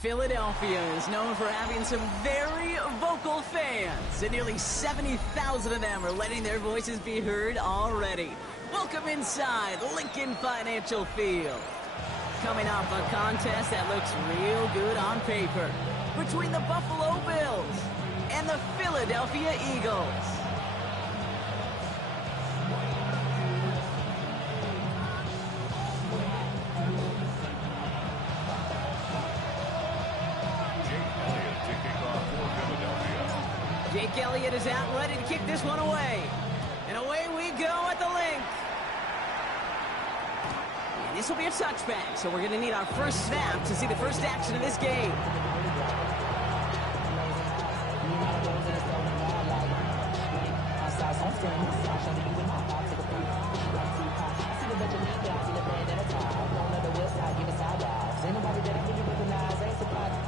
Philadelphia is known for having some very vocal fans, and nearly 70,000 of them are letting their voices be heard already. Welcome inside Lincoln Financial Field. Coming off a contest that looks real good on paper between the Buffalo Bills and the Philadelphia Eagles. Jake Elliott is out, ready to kick this one away. And away we go at the link. And this will be a touchback, so we're going to need our first snap to see the first action of this game.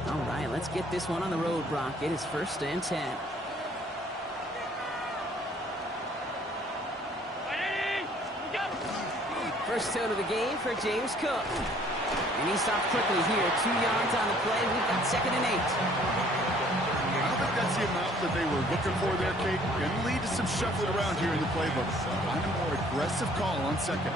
All right, let's get this one on the road, Brock. It is 1st and 10. First out of the game for James Cook. And he stopped quickly here. 2 yards on the play. We've got 2nd and 8. I don't think that's the amount that they were looking for there, Kate. Can lead to some shuffling around here in the playbook. Find a more aggressive call on 2nd.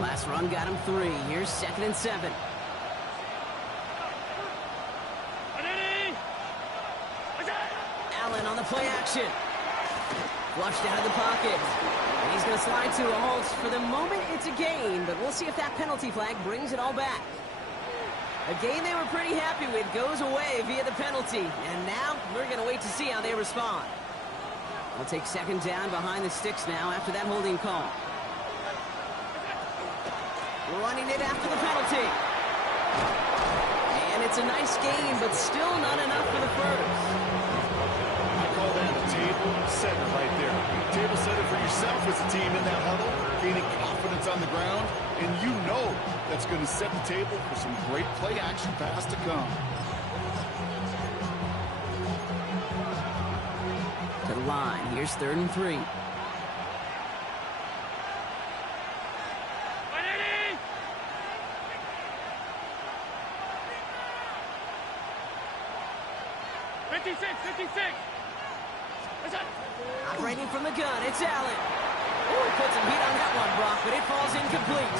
Last run got him 3. Here's 2nd and 7. Allen on the play action. Flushed out of the pocket. And he's going to slide to a halt. For the moment, it's a gain, but we'll see if that penalty flag brings it all back. A game they were pretty happy with goes away via the penalty. And now we're going to wait to see how they respond. They'll take 2nd down behind the sticks now after that holding call. Running it after the penalty. And it's a nice game, but still not enough for the first. Table setter right there. Table setter for yourself as a team in that huddle, gaining confidence on the ground, and you know that's going to set the table for some great play action pass to come. To the line. Here's 3rd and 3. Operating from the gun, it's Allen. Oh, he puts some heat on that one, Brock, but it falls incomplete.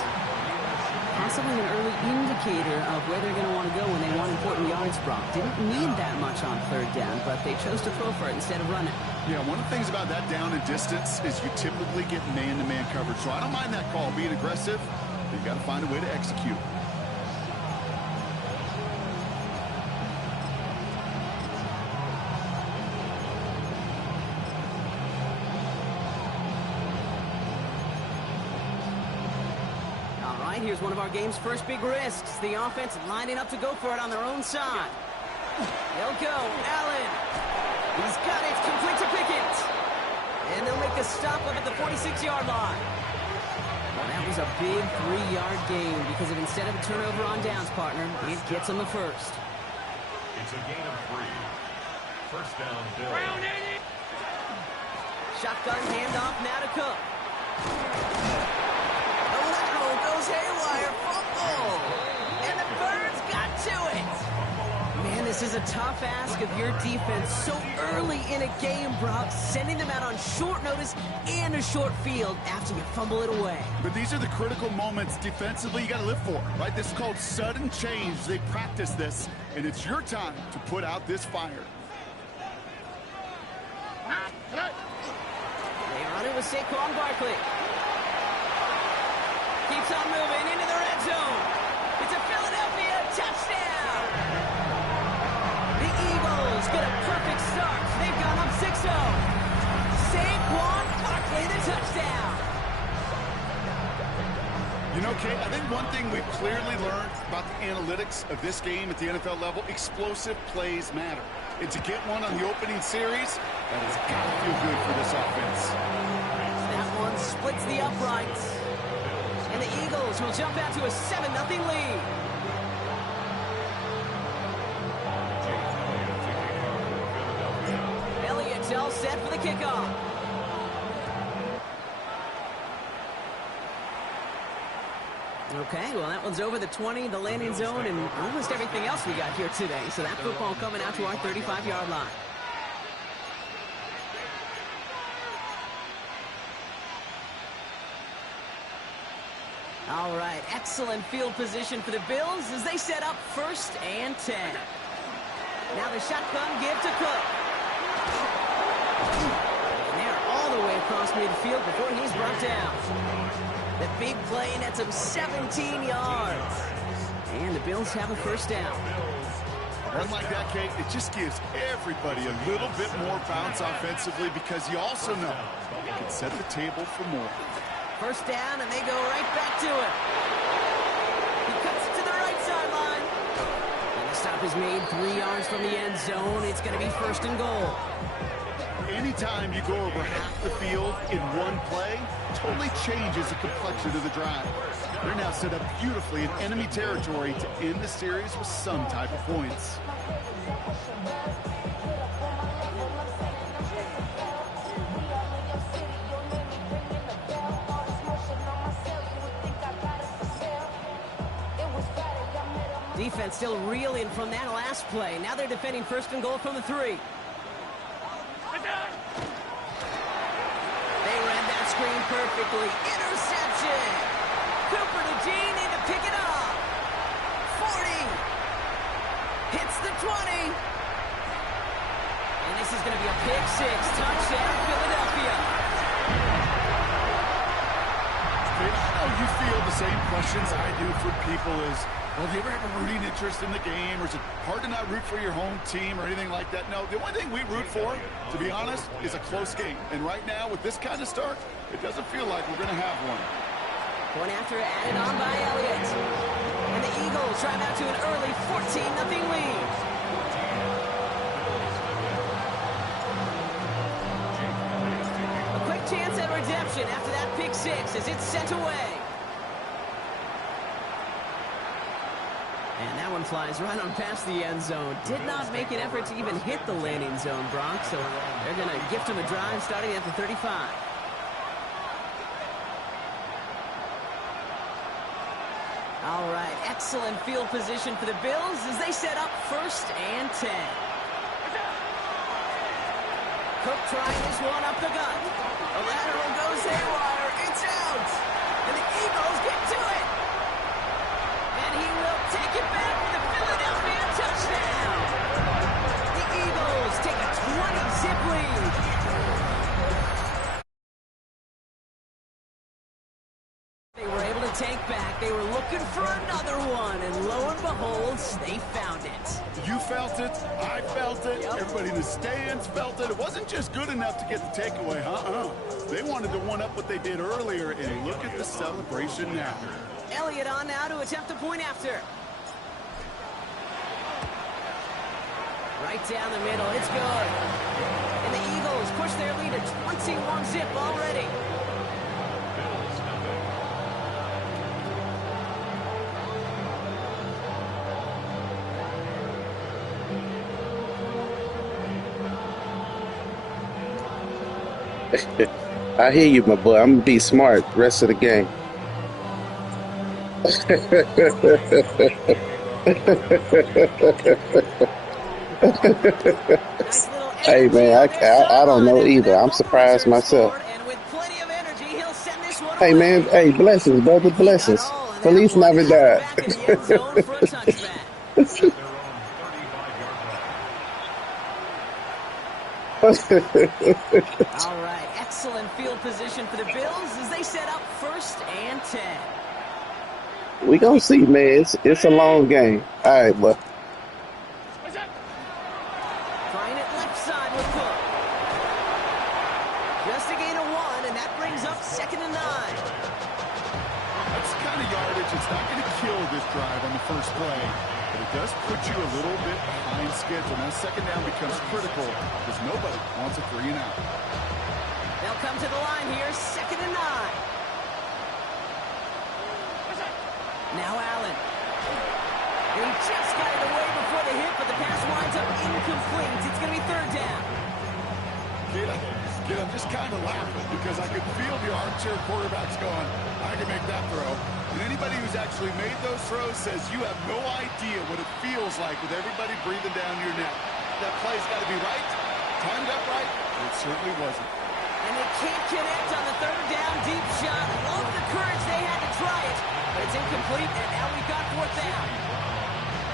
Possibly an early indicator of where they're going to want to go when they want important yards, Brock. Didn't need that much on 3rd down, but they chose to throw for it instead of running. Yeah, one of the things about that down and distance is you typically get man-to-man coverage. So I don't mind that call being aggressive, but you got to find a way to execute. Here's one of our game's first big risks. The offense lining up to go for it on their own side. They'll go. Allen. He's got it. Complete to Pickett. And they'll make the stop up at the 46-yard line. Well, that was a big 3-yard gain because of instead of a turnover on downs, partner, it gets them the first. It's a gain of 3. 1st down, Bill. Shotgun handoff now to Cook. Goes haywire, fumble, and the Birds got to it. Man, this is a tough ask of your defense so early in a game, Brock, sending them out on short notice and a short field after you fumble it away. But these are the critical moments defensively you got to live for, right? This is called sudden change. They practice this, and it's your time to put out this fire. They run it with Saquon Barkley. Keeps on moving into the red zone. It's a Philadelphia touchdown. The Eagles get a perfect start. They've gone up 6-0. Saquon Barkley, the touchdown. You know, Kate, I think one thing we've clearly learned about the analytics of this game at the NFL level, explosive plays matter. And to get one on the opening series, that has got to feel good for this offense. That one splits the uprights. And the Eagles will jump out to a 7-0 lead. Elliott's all set for the kickoff. Okay, well, that one's over the 20, the landing zone, and almost everything else we got here today. So that football coming out to our 35-yard line. All right, excellent field position for the Bills as they set up 1st and 10. Now the shotgun give to Cook. And they're all the way across midfield before he's brought down. The big play nets him 17 yards. And the Bills have a 1st down. Run like that, Kate, it just gives everybody a little bit more bounce offensively because you also know it can set the table for more. 1st down, and they go right back to it. He cuts it to the right sideline. And the stop is made 3 yards from the end zone. It's going to be 1st and goal. Anytime you go over half the field in one play, totally changes the complexion of the drive. They're now set up beautifully in enemy territory to end the series with some type of points. Defense still reeling from that last play. Now they're defending 1st and goal from the 3. They read that screen perfectly. Interception. Cooper to Gene in to pick it up. 40. Hits the 20. And this is going to be a pick 6. Touchdown, Philadelphia. I know you feel the same questions I do from people as, well, do you ever have a rooting interest in the game, or is it hard to not root for your home team or anything like that? No, the only thing we root for, to be honest, is a close game. And right now, with this kind of start, it doesn't feel like we're going to have one. Point after added on by Elliott. And the Eagles drive out to an early 14-0 lead. A quick chance at redemption after that pick 6 as it's sent away. And that one flies right on past the end zone. Did not make an effort to even hit the landing zone, Bronx. So they're going to gift him a drive starting at the 35. All right, excellent field position for the Bills as they set up 1st and 10. Cook trying this one up the gut. The lateral goes haywire. It's out. And the Eagles get to it. And he will take it back for the Philadelphia touchdown. The Eagles take a 20-zip lead. They were able to take back. They were looking for another one, and lo and behold, they found it. You felt it. I felt it. Yep. Everybody in the stands felt it. It wasn't just good enough to get the takeaway, They wanted to one-up what they did earlier, and look at the celebration now. Elliott on now to attempt a point after. Right down the middle. It's good. And the Eagles push their lead to 21-zip already. I hear you, my boy. I'm going to be smart the rest of the game. Nice little Hey, man, I don't know either. I'm surprised myself. And with plenty of energy, he'll send this one Hey, away. man. Hey, blessings, brother. Blessings. Got all, and Feliz that one is Navidad. back in the end zone for a touchback. Their own 35-yard line. All right, excellent field position for the Bills as they set up 1st and 10. We gonna see, man. It's a long game. All right, boy. Trying it left side with Cook. Just a gain of 1, and that brings up 2nd and 9. That's the kind of yardage. It's not going to kill this drive on the first play, but it does put you a little bit behind schedule. Now, 2nd down becomes critical because nobody wants a 3 and out. They'll come to the line here, 2nd and 9. Now Allen. And he just got it away before the hit, but the pass winds up incomplete. It's going to be 3rd down. Kid, I'm just kind of laughing because I could feel the armchair quarterbacks going, I can make that throw. And anybody who's actually made those throws says you have no idea what it feels like with everybody breathing down your neck. That play's got to be right, timed up right, and it certainly wasn't. And they can't connect on the third down deep shot. Love the courage they had to try it, but it's incomplete, and now we've got fourth down.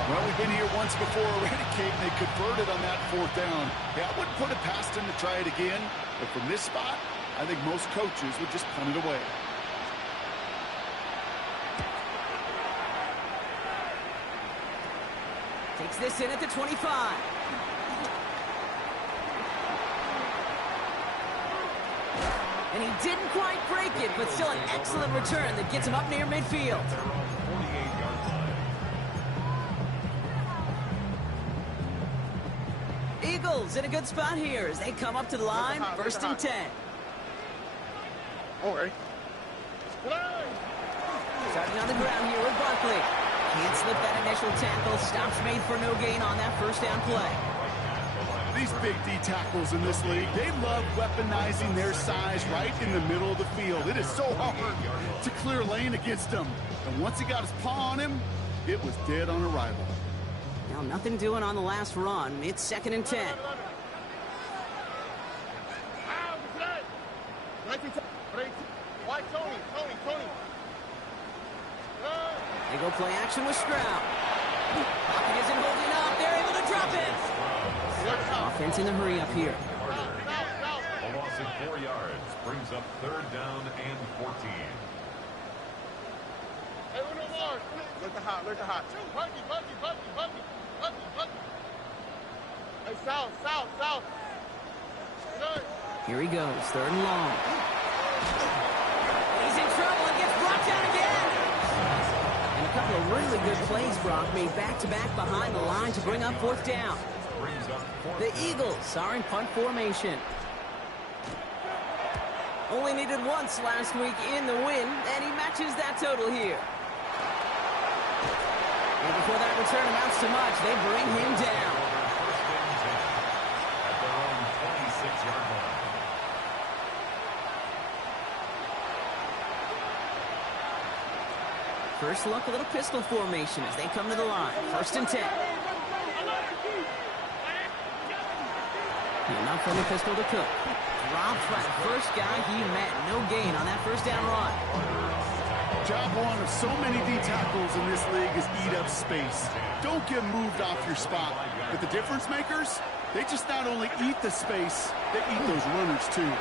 Well, we've been here once before already, Kate, and they converted on that fourth down. Yeah, I wouldn't put it past them to try it again, but from this spot, I think most coaches would just punt it away. Takes this in at the 25. And he didn't quite break it, but still an excellent return that gets him up near midfield. Eagles in a good spot here as they come up to the line, first and 10. All right. Starting on the ground here with Barkley. Can't slip that initial tackle. Stops made for no gain on that first down play. These big D tackles in this league, they love weaponizing their size right in the middle of the field. It is so hard to clear lane against them. And once he got his paw on him, it was dead on arrival. Now nothing doing on the last run. It's second and 10. They go play action with Stroud. Pocket isn't holding up. They're able to drop it. Offense in the hurry up here. A loss of 4 yards brings up third down and 14. Look at hot, look at hot. Hey, south. Here he goes, third and long. He's in trouble and gets brought down again. And a couple of really good plays, Brock, made back-to-back behind the line to bring up fourth down. The Eagles are in punt formation. Only needed once last week in the win, and he matches that total here. And before that return amounts to much, they bring him down. At their own 26-yard line. First look, a little pistol formation as they come to the line. First and 10. Enough from the pistol to Cook. Drops by the first guy he met. No gain on that first down run. Job one of so many D tackles in this league is eat up space. Don't get moved off your spot. But the difference makers, they just not only eat the space, they eat those runners too.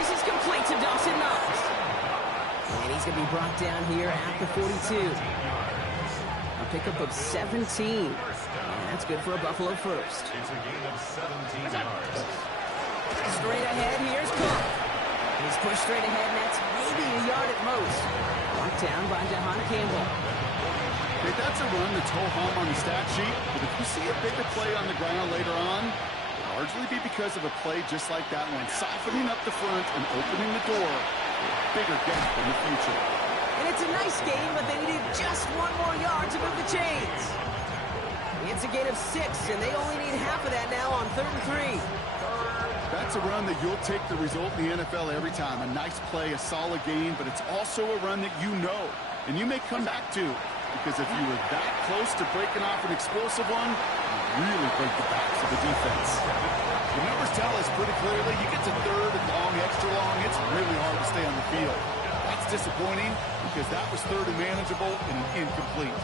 This is complete to Dawson Knox. And he's going to be brought down here at the 42. A pickup of 17. And that's good for a Buffalo first. It's a gain of 17 yards. Straight ahead, here's Cook. He's pushed straight ahead, and that's maybe a yard at most. Locked down by Jahan Campbell. Hey, that's a run that's ho-hum on the stat sheet, but if you see a bigger play on the ground later on, it'll largely be because of a play just like that one, softening up the front and opening the door for a bigger gap in the future. And it's a nice gain, but they needed just one more yard to move the chains. It's a gain of 6, and they only need half of that now on 3rd and 3. That's a run that you'll take the result in the NFL every time. A nice play, a solid game, but it's also a run that you know and you may come back to, because if you were that close to breaking off an explosive one, you really break the backs of the defense. The numbers tell us pretty clearly, you get to 3rd and long, extra long, it's really hard to stay on the field. That's disappointing because that was 3rd and manageable and an incomplete.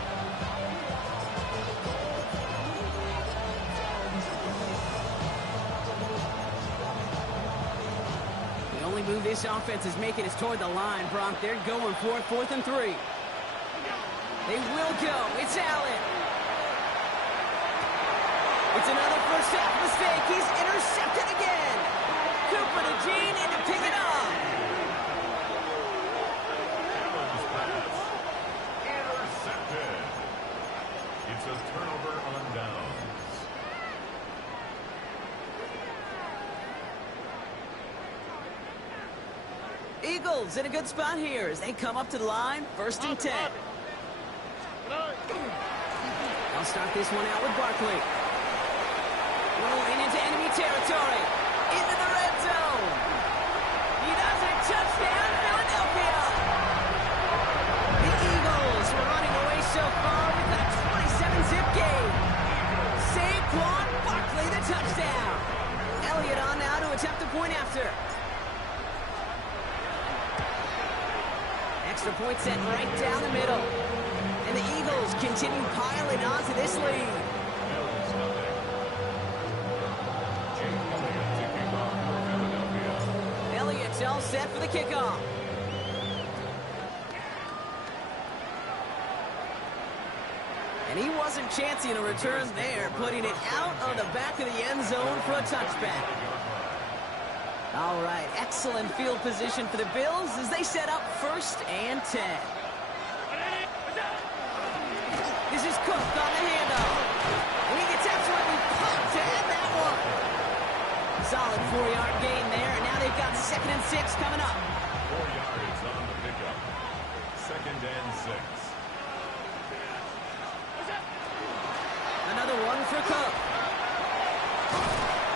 Move this offense is making is toward the line, Brock. They're going for it, 4th and 3. They will go. It's Allen. It's another first half mistake. He's intercepted again. Cooper to Gene and to pick it up. Intercepted. It's a turnover on downs. Eagles in a good spot here as they come up to the line, 1st and 10. They'll start this one out with Barkley. Rolling into enemy territory. Into the red zone. He does it. Touchdown, Philadelphia. extra point sent right down the middle. And the Eagles continue piling onto this lead. Bills nothing. Jake Elliott to kick off for Philadelphia. Elliott's all set for the kickoff. And he wasn't chancing a return there, putting it out of the back of the end zone for a touchback. All right, excellent field position for the Bills as they set up 1st and 10. This is Cook on the handoff. And he gets absolutely pumped to end that one. Solid 4-yard gain there, and now they've got 2nd and 6 coming up. 4 yards on the pickup. 2nd and 6. Another one for Cook.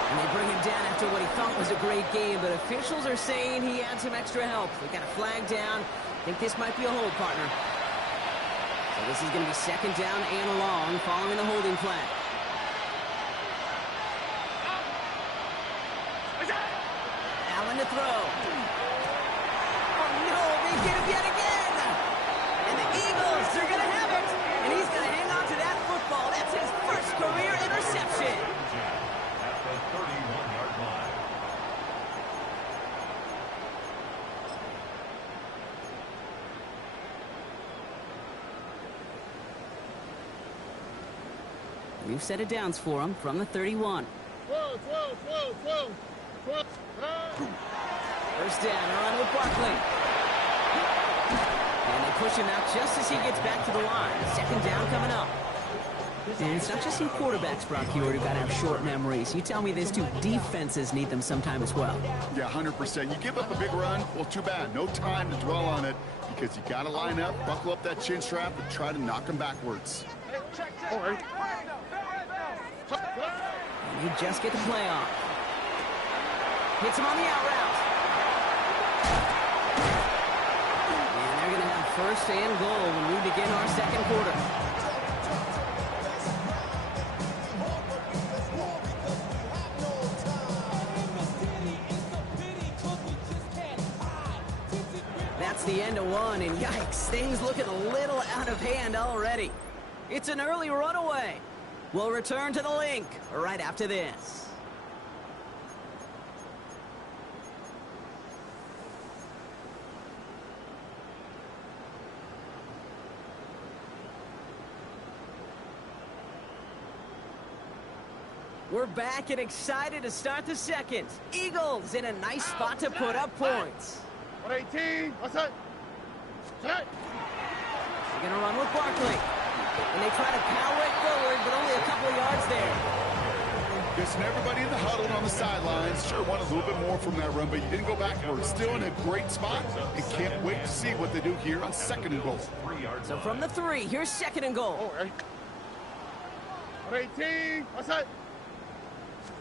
And they bring him down after what he thought was a great game, but officials are saying he had some extra help. They got a flag down. Think this might be a hold, partner. So this is going to be 2nd down and long following the holding flag. Allen to throw. Oh no, they get him yet again. And the Eagles are going to have it. And he's going to hang on to that football. That's his first career interception. At the 31-yard line. New set of downs for him from the 31. 12. 1st down, a run with Barkley. And they push him out just as he gets back to the line. 2nd down coming up. And it's not just some quarterbacks, Brock Huard, who got to have short memories. You tell me these two defenses need them sometime as well. Yeah, 100%. You give up a big run, well, too bad. No time to dwell on it because you got to line up, buckle up that chin strap, and try to knock them backwards. And you just get the play off. Hits him on the out route. And they're going to have 1st and goal when we begin our 2nd quarter. That's the end of one, and yikes, things looking a little out of hand already. It's an early runaway. We'll return to the link right after this. We're back and excited to start the 2nd. Eagles in a nice spot to put up points. 118. What's that? Set. They're going to run with Barkley. And they try to power it forward, but only a couple of yards there. Guessing everybody in the huddle on the sidelines sure want a little bit more from that run, but you didn't go backwards. Still in a great spot and can't wait to see what they do here on 2nd and goal. 3 yards. So from the 3, here's 2nd and goal. 118. What's that?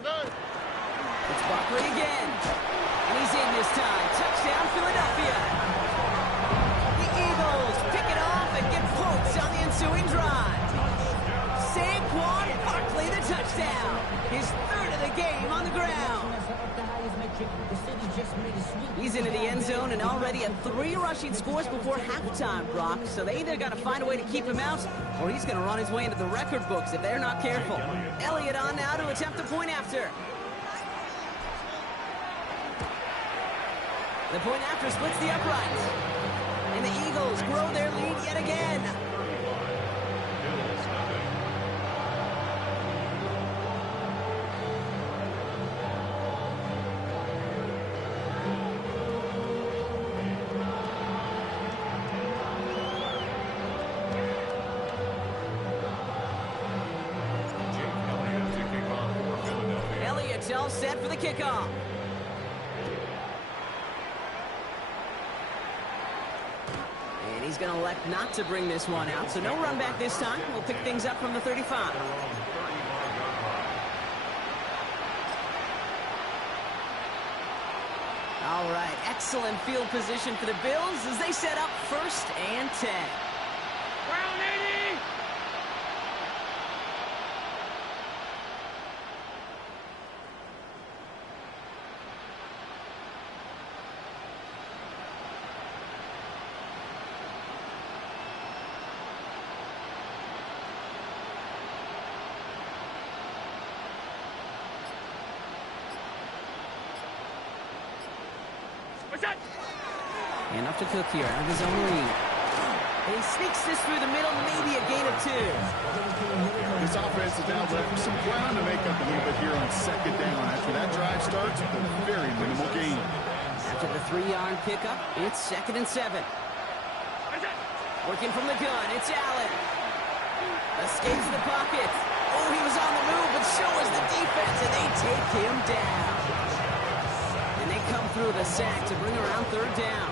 Set. It's Barkley again. And he's in this time. Touchdown, Philadelphia. The Eagles pick it off and get points on the ensuing drive. Saquon Barkley, the touchdown. His 3rd of the game on the ground. He's into the end zone and already at 3 rushing scores before halftime, Brock. So they either got to find a way to keep him out, or he's going to run his way into the record books if they're not careful. Elliott on now to attempt the point after. The point after splits the uprights. And the Eagles grow their lead yet again. Bills nothing. Jake Elliott to kick off for Philadelphia. Elliott's all set for the kickoff. And he's going to elect not to bring this one out, so no run back this time. We'll pick things up from the 35. Their own 35-yard line. All right, excellent field position for the Bills as they set up 1st and 10. Brown 80. And off to Cook here, out of his own lead. And he sneaks this through the middle, maybe a gain of 2. This offense is now left some ground to make up a little bit here on second down. After that drive starts with a very minimal gain. After the 3-yard pickup, it's 2nd and 7. Working from the gun, it's Allen. Escapes the pocket. Oh, he was on the move, but so was the defense, and they take him down. And they come through the sack to bring around 3rd down.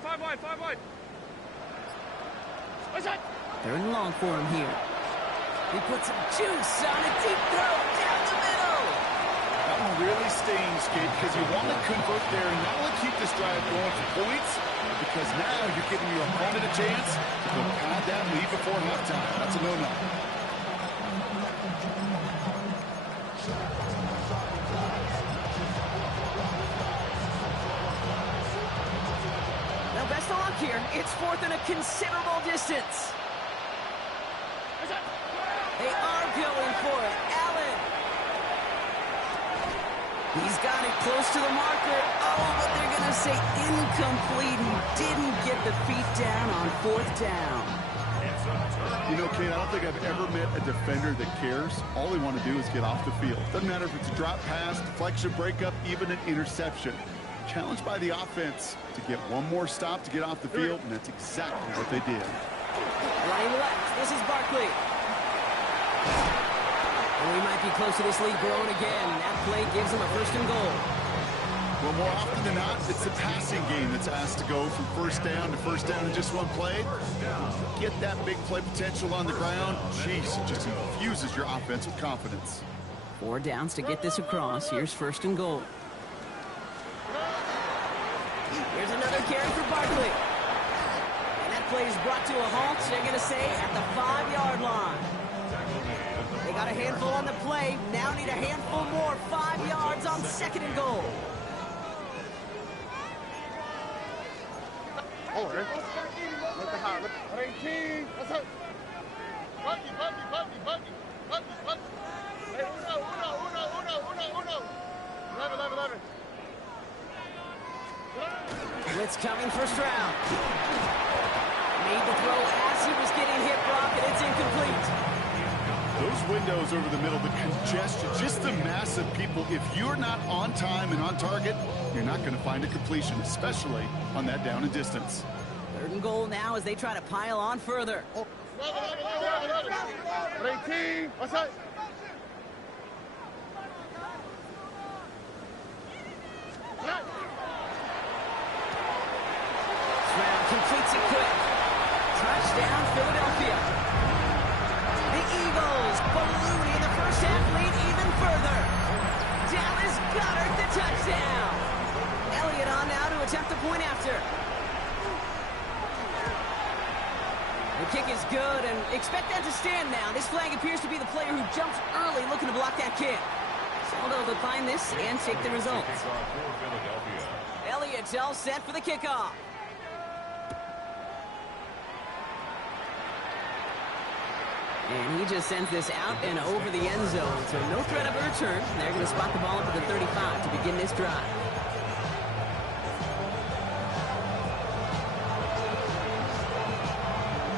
Five wide. They're in long for him here. He puts some juice on a deep throw down the middle. That one really stings, Kate, because you want to convert there and not only keep this drive going for points, because now you're giving your opponent a chance to go pad that lead before halftime. That's a no-no. Best of luck here. It's 4th and a considerable distance. They are going for it. Allen. He's got it close to the marker. Oh, but they're going to say incomplete. He didn't get the feet down on 4th down. You know, Kate, I don't think I've ever met a defender that cares. All they want to do is get off the field. Doesn't matter if it's a drop pass, deflection, breakup, even an interception. Challenged by the offense to get one more stop to get off the field, and that's exactly what they did. Running left, this is Barkley. And we might be close to this lead growing again. That play gives him a 1st and goal. Well, more often than not, it's the passing game that's asked to go from 1st down to 1st down in just one play. Get that big play potential on the ground. Jeez, it just infuses your offense with confidence. 4 downs to get this across. Here's 1st and goal. Here's another carry for Barkley. And that play is brought to a halt, they're going to say, at the 5-yard line. They got a handful on the play. Now need a handful more. 5 yards on 2nd and goal. Look the high. Look. 18. What's up? Bucky. Hey, uno. 11. Blitz coming 1st round. Made the throw as he was getting hit, Brock, and it's incomplete. Those windows over the middle, the congestion, just the mass of people. If you're not on time and on target, you're not going to find a completion, especially on that down and distance. 3rd and goal now as they try to pile on further. 18. What's up? Stroud completes it quick. Touchdown, Philadelphia. The Eagles ballooning the 1st half lead even further. Dallas Goedert the touchdown. Elliott on now to attempt the point after. The kick is good, and expect that to stand now. This flag appears to be the player who jumps early looking to block that kick. So they'll define this and take the results. Elliott's all set for the kickoff. And he just sends this out and over the end zone. So no threat of a return. They're going to spot the ball up at the 35 to begin this drive.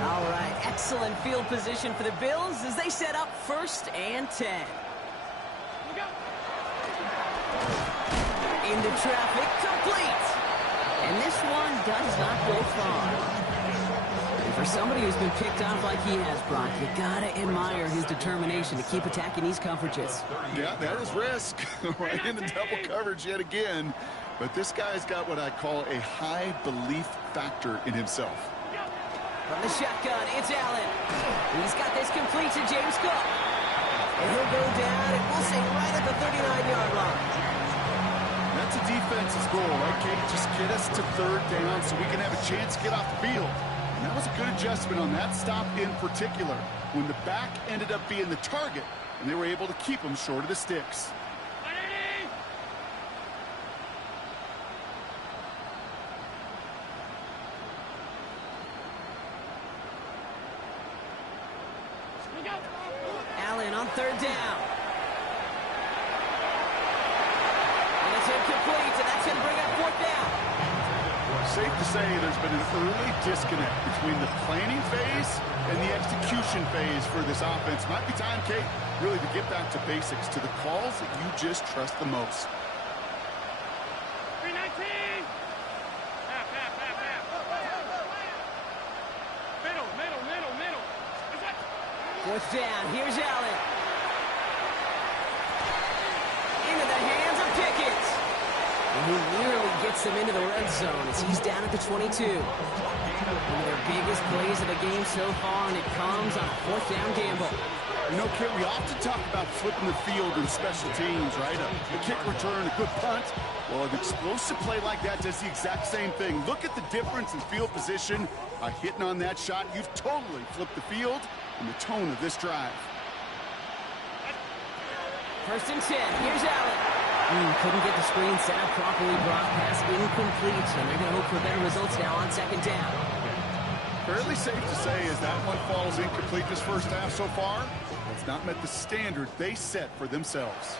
All right, excellent field position for the Bills as they set up 1st and 10. Into traffic, complete. And this one does not go far. And for somebody who's been picked off like he has, Brock, you gotta admire his determination to keep attacking these coverages. Yeah, that is risk. Right in the double coverage yet again. But this guy's got what I call a high belief factor in himself. From the shotgun, it's Allen. He's got this complete to James Cook. And he'll go down, and we'll say right at the 39-yard line. That's a the defense's goal, right, Kate? Just get us to third down so we can have a chance to get off the field. And that was a good adjustment on that stop in particular, when the back ended up being the target, and they were able to keep him short of the sticks. Allen on third down. And it's incomplete, and that's going to bring up fourth down. Safe to say there's been an early disconnect between the planning phase and the execution phase for this offense. Might be time, Kate, really to get back to basics, to the calls that you just trust the most. 319! Middle. Fourth down, here's Allen. Into the hands of Pickett. And he nearly gets them into the red zone as he's down at the 22. One of their biggest plays of the game so far, and it comes on a fourth down gamble. You know, Kit, we often talk about flipping the field in special teams, right? A kick return, a good punt. Well, an explosive play like that does the exact same thing. Look at the difference in field position. Hitting on that shot, you've totally flipped the field and the tone of this drive. First and 10, here's Allen. Couldn't get the screen set up properly. Brock pass incomplete, and they're going to hope for better results now on second down. Fairly safe to say as that one falls incomplete this first half so far, it's not met the standard they set for themselves.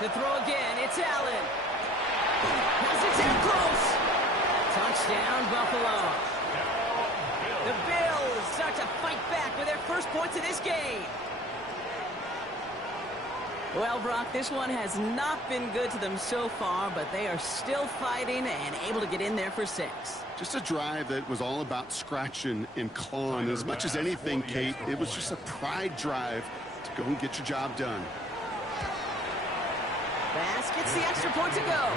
To throw again, it's Allen. Pass it down close. Touchdown, Buffalo. The Bills start to fight back with their first points of this game. Well, Brock, this one has not been good to them so far, but they are still fighting and able to get in there for 6. Just a drive that was all about scratching and clawing. As much as anything, Kate, it was just a pride drive to go and get your job done. Bass gets the extra point to go.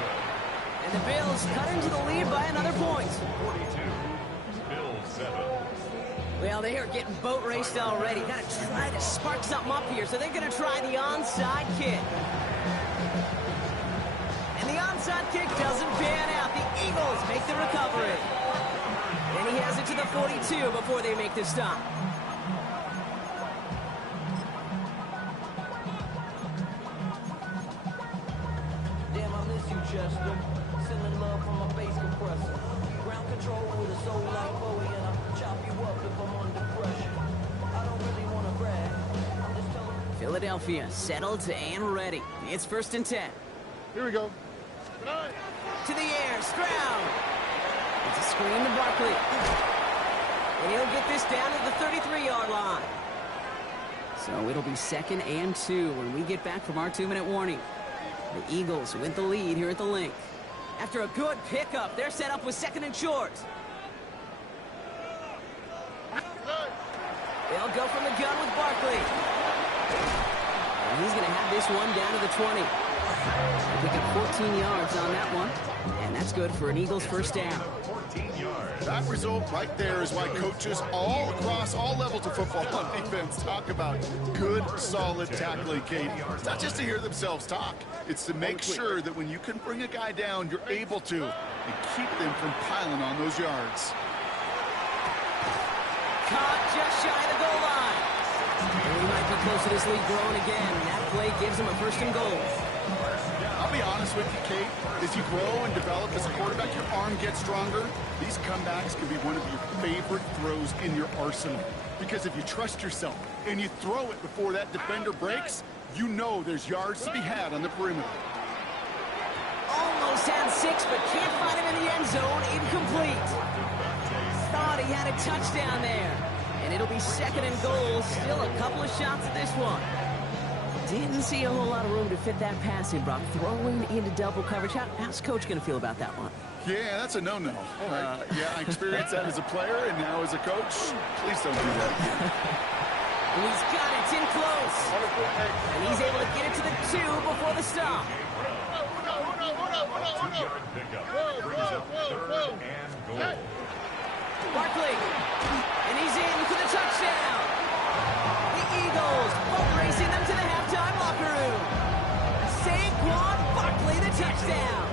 And the Bills cut into the lead by another point. 42, Bills 7. Well, they are getting boat raced already. Got to try to spark something up here. So they're going to try the onside kick. And the onside kick doesn't pan out. The Eagles make the recovery. And he has it to the 42 before they make the stop. Damn, I miss you, Chester. Sending love from a bass compressor. Ground control with a soul like Bowie, and I chop you up if I'm under pressure. I don't really want to brag. I'm just telling you. Philadelphia settled and ready. It's first and 10. Here we go. To the air, Stroud. It's a screen to Barkley. And he'll get this down to the 33-yard line. So it'll be 2nd and 2 when we get back from our 2-minute warning. The Eagles with the lead here at the Link. After a good pickup, they're set up with 2nd and short. They'll go from the gun with Barkley. And he's going to have this one down to the 20. They pick up 14 yards on that one. And that's good for an Eagles first down. 14 yards. That result right there is why coaches all across all levels of football on defense talk about good, solid tackling, Kate. It's not just to hear themselves talk. It's to make sure that when you can bring a guy down, you're able to, and keep them from piling on those yards. Caught just shy of the goal line. And we might be close to this lead growing again. That play gives him a first and goal. I'll be honest with you, Kate. As you grow and develop as a quarterback, your arm gets stronger. These comebacks can be one of your favorite throws in your arsenal. Because if you trust yourself and you throw it before that defender breaks, you know there's yards to be had on the perimeter. Almost had 6, but can't find him in the end zone. Incomplete. Thought he had a touchdown there. And it'll be 2nd and goal. Still a couple of shots at this one. Didn't see a whole lot of room to fit that pass in, Brock. Throwing into double coverage. How's Coach going to feel about that one? Yeah, that's a no-no. Yeah, I experienced that as a player and now as a coach. Please don't do that again. And he's got it. It's in close. And he's able to get it to the 2 before the stop. 2-yard pickup. Brings up 3rd and goal. Barkley. And he's in for the touchdown. The Eagles both racing them to the halftime locker room. Saquon Barkley, the touchdown.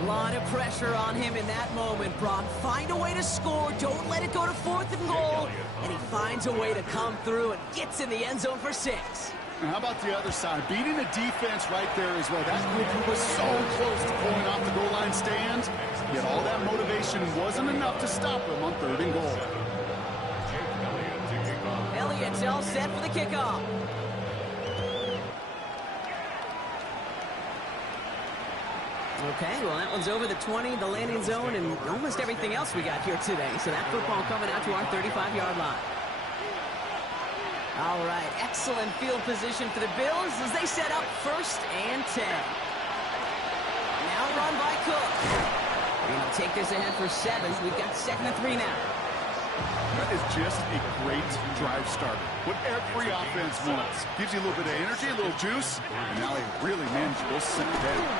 A lot of pressure on him in that moment, Brock. Find a way to score. Don't let it go to 4th and goal. And he finds a way to come through and gets in the end zone for 6. And how about the other side? Beating the defense right there as well. That group was so close to pulling off the goal line stand. Yet all that motivation wasn't enough to stop him on 3rd and goal. Elliott's all set for the kickoff. Okay, well, that one's over the 20, the landing zone, and almost everything else we got here today. So that football coming out to our 35-yard line. All right, excellent field position for the Bills as they set up 1st and 10. Now run by Cook. We're going to take this ahead for 7. We've got 2nd and 3 now. That is just a great drive starter. What every offense wants. Gives you a little bit of energy, a little juice, and now a really manageable 2nd down.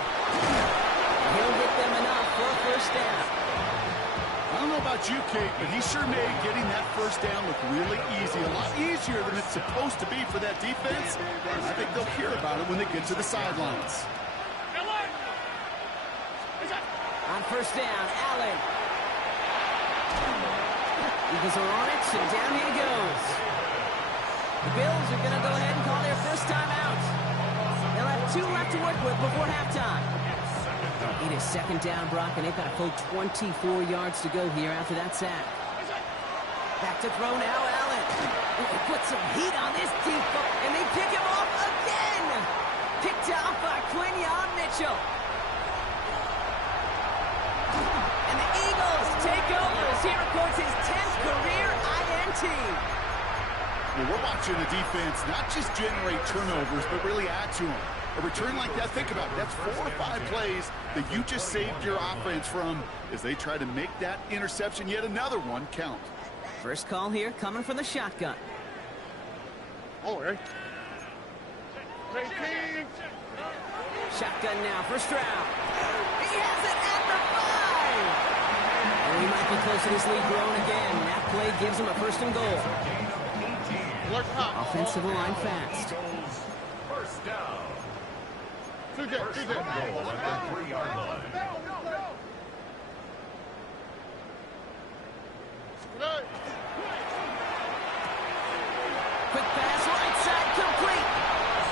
He'll get them enough for a 1st down. I don't know about you, Kate, but he sure made getting that 1st down look really easy. A lot easier than it's supposed to be for that defense. And I think they'll hear about it when they get to the sidelines. On 1st down, Allen. Eagles are on it, and down he goes. The Bills are going to go ahead and call their 1st timeout. They'll have 2 left to work with before halftime. It is 2nd down, Brock, and they've got a full 24 yards to go here after that sack. Back to throw now, Allen. Put some heat on this deep, and they pick him off again. Picked off by Quinyon Mitchell. And the Eagles take over as he records his 10th career INT. Well, we're watching the defense not just generate turnovers, but really add to them. A return like that, think about it. That's 4 or 5 plays that you just saved your offense from as they try to make that interception, yet another one, count. First call here coming from the shotgun. Oh, right. 18. Shotgun now, 1st round. He has it at the 5. And he might be close to this lead growing again. That play gives him a 1st and goal. Offensive line fast. 1st down. 2 Goal at the 3-yard line. Quick pass, right side, complete.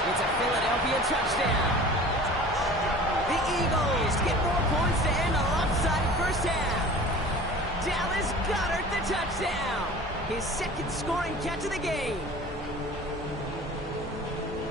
It's a Philadelphia touchdown. The Eagles get more points to end a lopsided 1st half. Dallas Goedert the touchdown. His 2nd scoring catch of the game.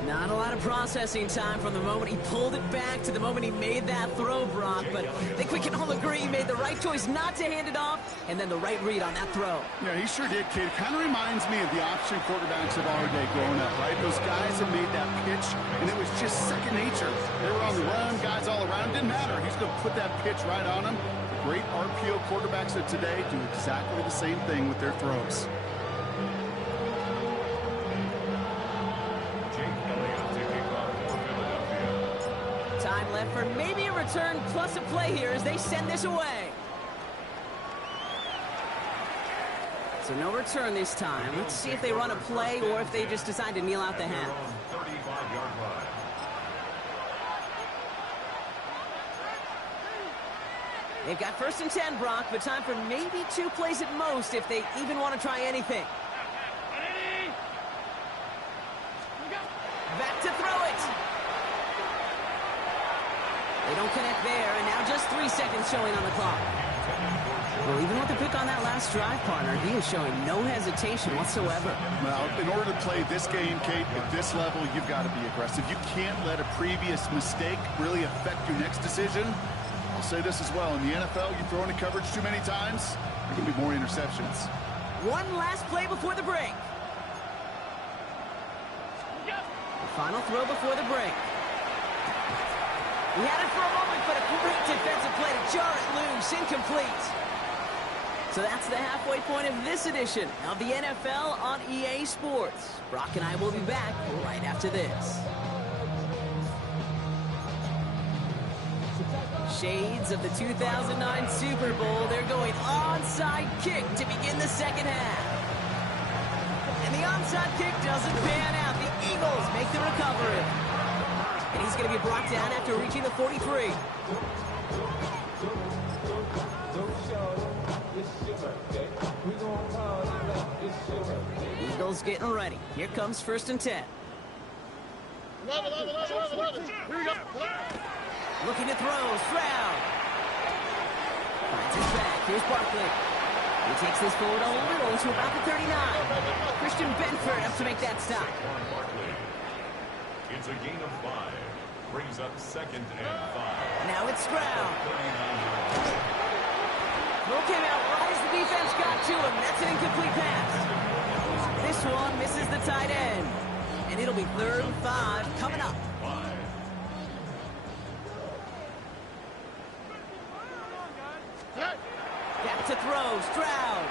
Not a lot of processing time from the moment he pulled it back to the moment he made that throw, Brock. But I think we can all agree he made the right choice not to hand it off, and then the right read on that throw. Yeah, he sure did, Kate. It kind of reminds me of the option quarterbacks of our day growing up, right? Those guys that made that pitch, and it was just second nature. They were on the run, guys all around. It didn't matter. He's going to put that pitch right on him. The great RPO quarterbacks of today do exactly the same thing with their throws. Time left for maybe a return plus a play here as they send this away. So no return this time. Let's see if they run a play or if they just decide to kneel out the half. 35-yard line. They've got 1st and 10, Brock, but time for maybe 2 plays at most if they even want to try anything. Back to throw it. They don't connect there, and now just 3 seconds showing on the clock. Well, even with the pick on that last drive, partner, he is showing no hesitation whatsoever. Well, in order to play this game, Kate, at this level, you've got to be aggressive. You can't let a previous mistake really affect your next decision. I'll say this as well. In the NFL, you throw into coverage too many times, there can be more interceptions. One last play before the break. The final throw before the break. He had it for a moment, but a great defensive play to jar it loose. Incomplete. So that's the halfway point of this edition of the NFL on EA Sports. Brock and I will be back right after this. Shades of the 2009 Super Bowl. They're going onside kick to begin the 2nd half. And the onside kick doesn't pan out. The Eagles make the recovery. And he's going to be brought down after reaching the 43. Eagles getting ready. Here comes 1st and 10. Looking to throw. Stroud. Finds his back. Here's Barkley. He takes this forward a little to about the 39. Christian Benford up to make that stop. It's a gain of 5. Brings up 2nd and 5. Now it's Stroud. Throw came out right as the defense got to him. That's an incomplete pass. This one misses the tight end. And it'll be 3rd and 5 coming up. 5. Back to throw. Stroud.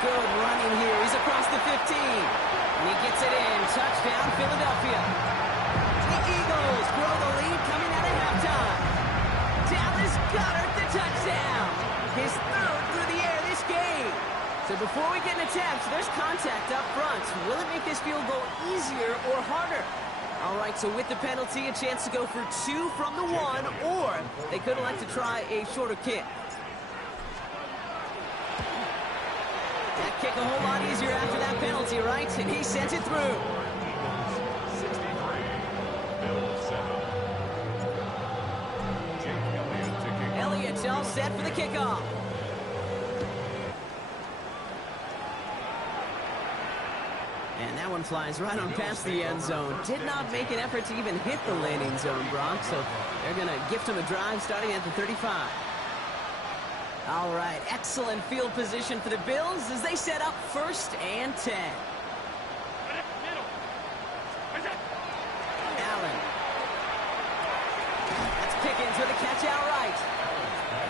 Good running here. He's across the 15. And he gets it in. Touchdown, Philadelphia. The Eagles grow the lead coming out of halftime. Dallas Goedert the touchdown. His 3rd through the air this game. So before we get an attempt, there's contact up front. Will it make this field goal easier or harder? All right, so with the penalty, a chance to go for 2 from the 1, or they could elect to try a shorter kick. That kick a whole lot easier after that penalty, right? And he sent it through. 63. Bills 7. Jake Elliott to kick. Elliott's all set for the kickoff. And that one flies right on past the end zone. Did not make an effort to even hit the landing zone, Brock. So they're going to gift him a drive starting at the 35. All right, excellent field position for the Bills as they set up 1st and 10. Allen. That's Pickens with a catch outright.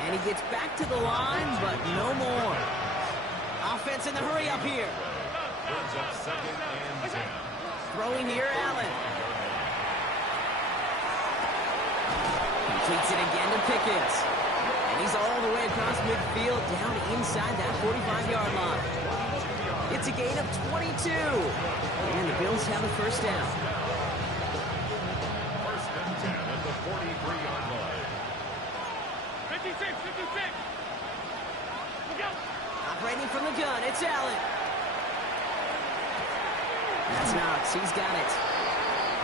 And he gets back to the line, but no more. Offense in the hurry up here. Brings up 2nd and 10. Throwing here, Allen. Completes it again to Pickens. And he's all the way across midfield down inside that 45-yard line. It's a gain of 22. And the Bills have the 1st down. 1st and 10 at the 43-yard line. 56. Look out. Operating from the gun, it's Allen. That's Knox, he's got it.